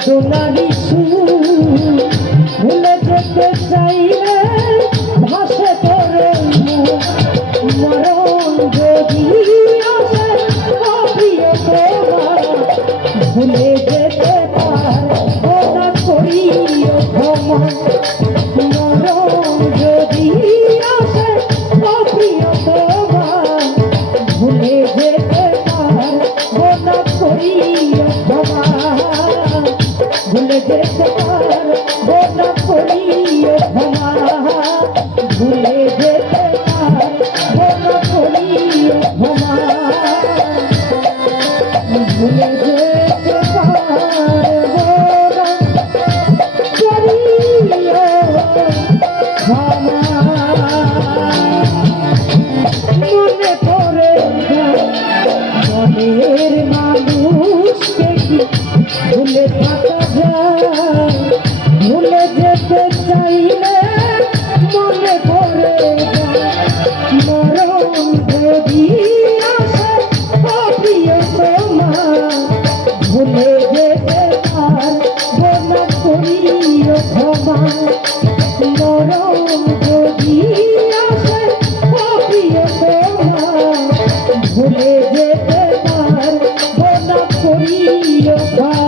বেদনারি সুর ভুলে যেতে চাইলে ভাসে তোর মরণ যদি আসে প্রিয় তোমার ভুলে যেতে পারবো না করিও ক্ষমা মরণ যদি আসে প্রিয় তোমার ভুলে যেতে পারবো না করিও ক্ষমা ভুলে যেতে পারবো না করিও ক্ষমা ভুলে যেতে পারবো না করিও ক্ষমা ভুলে যেতে পারবো না করিও ক্ষমা মনে পড়ে মনের মানুষকে কি ভুলে থাকা যায় ভুলে যেতে চাইলে মনে পড়ে মরণ যদি আসে প্রিয় তোমার ভুলে যেতে পারবো না করিও ক্ষমা মরণ যদি আসে প্রিয় তোমার ভুলে যেতে পারবো না করিও ক্ষমা